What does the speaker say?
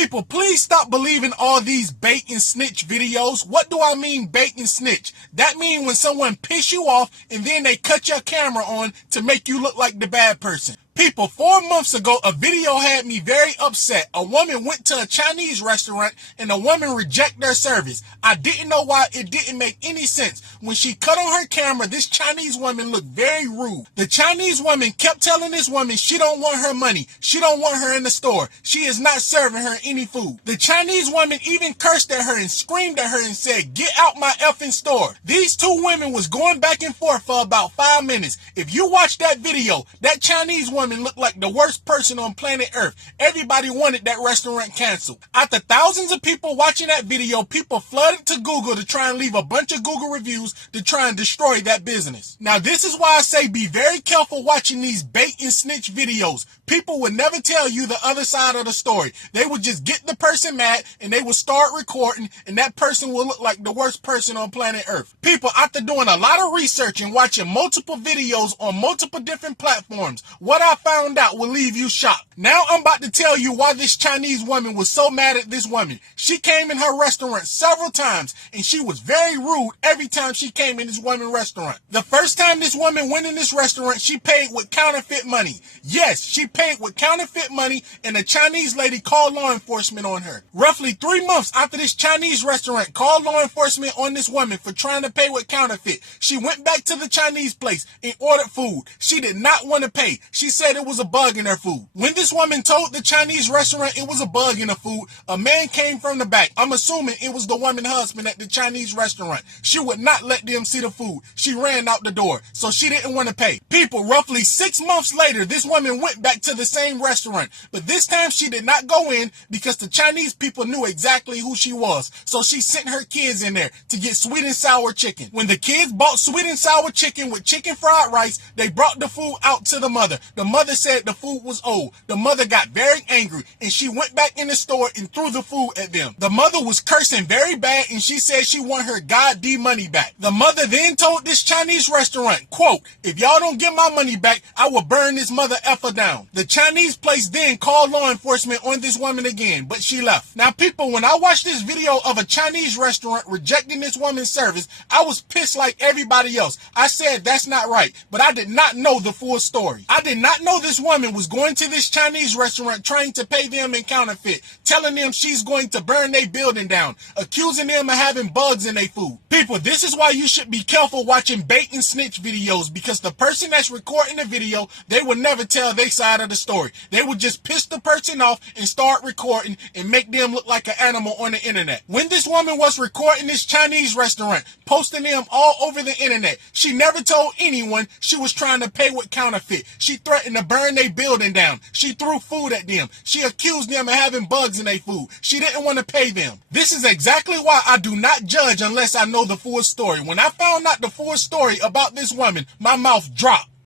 People, please stop believing all these bait and snitch videos. What do I mean bait and snitch? That means when someone piss you off and then they cut your camera on to make you look like the bad person. People, 4 months ago, a video had me very upset. A woman went to a Chinese restaurant and a woman rejected their service. I didn't know why. It didn't make any sense. When she cut on her camera, this Chinese woman looked very rude. The Chinese woman kept telling this woman she don't want her money. She don't want her in the store. She is not serving her any food. The Chinese woman even cursed at her and screamed at her and said, "Get out my effing store." These two women was going back and forth for about 5 minutes. If you watch that video, that Chinese woman looked like the worst person on planet Earth. Everybody wanted that restaurant canceled. After thousands of people watching that video, people flooded to Google to try and leave a bunch of Google reviews to try and destroy that business. Now, this is why I say be very careful watching these bait and snitch videos. People would never tell you the other side of the story. They would just get the person mad and they would start recording, and that person will look like the worst person on planet Earth. People, after doing a lot of research and watching multiple videos on multiple different platforms, what I found out will leave you shocked. Now I'm about to tell you why this Chinese woman was so mad at this woman. She came in her restaurant several times and she was very rude every time she came in this woman's restaurant. The first time this woman went in this restaurant, she paid with counterfeit money. Yes, she paid with counterfeit money, and a Chinese lady called law enforcement on her. Roughly 3 months after this Chinese restaurant called law enforcement on this woman for trying to pay with counterfeit, she went back to the Chinese place and ordered food. She did not want to pay. She said it was a bug in her food. When this woman told the Chinese restaurant it was a bug in her food, a man came from the back. I'm assuming it was the woman's husband at the Chinese restaurant. She would not let them see the food. She ran out the door, so she didn't want to pay. People, roughly 6 months later, this woman went back to the same restaurant, but this time she did not go in because the Chinese people knew exactly who she was, so she sent her kids in there to get sweet and sour chicken. When the kids bought sweet and sour chicken with chicken fried rice, they brought the food out to the mother. The mother said the food was old. The mother got very angry and she went back in the store and threw the food at them. The mother was cursing very bad and she said she want her goddamn money back. The mother then told this Chinese restaurant, quote, "If y'all don't get my money back, I will burn this mother effer down." The Chinese place then called law enforcement on this woman again, but she left. Now people, when I watched this video of a Chinese restaurant rejecting this woman's service, I was pissed like everybody else. I said that's not right, but I did not know the full story. I did not know this woman was going to this Chinese restaurant trying to pay them in counterfeit, telling them she's going to burn their building down, accusing them of having bugs in their food. People, this is why you should be careful watching bait and snitch videos, because the person that's recording the video, they will never tell their side of the story. They would just piss the person off and start recording and make them look like an animal on the internet. When this woman was recording this Chinese restaurant, posting them all over the internet, she never told anyone she was trying to pay with counterfeit. She threatened to burn their building down. She threw food at them. She accused them of having bugs in their food. She didn't want to pay them. This is exactly why I do not judge unless I know the full story. When I found out the full story about this woman, my mouth dropped.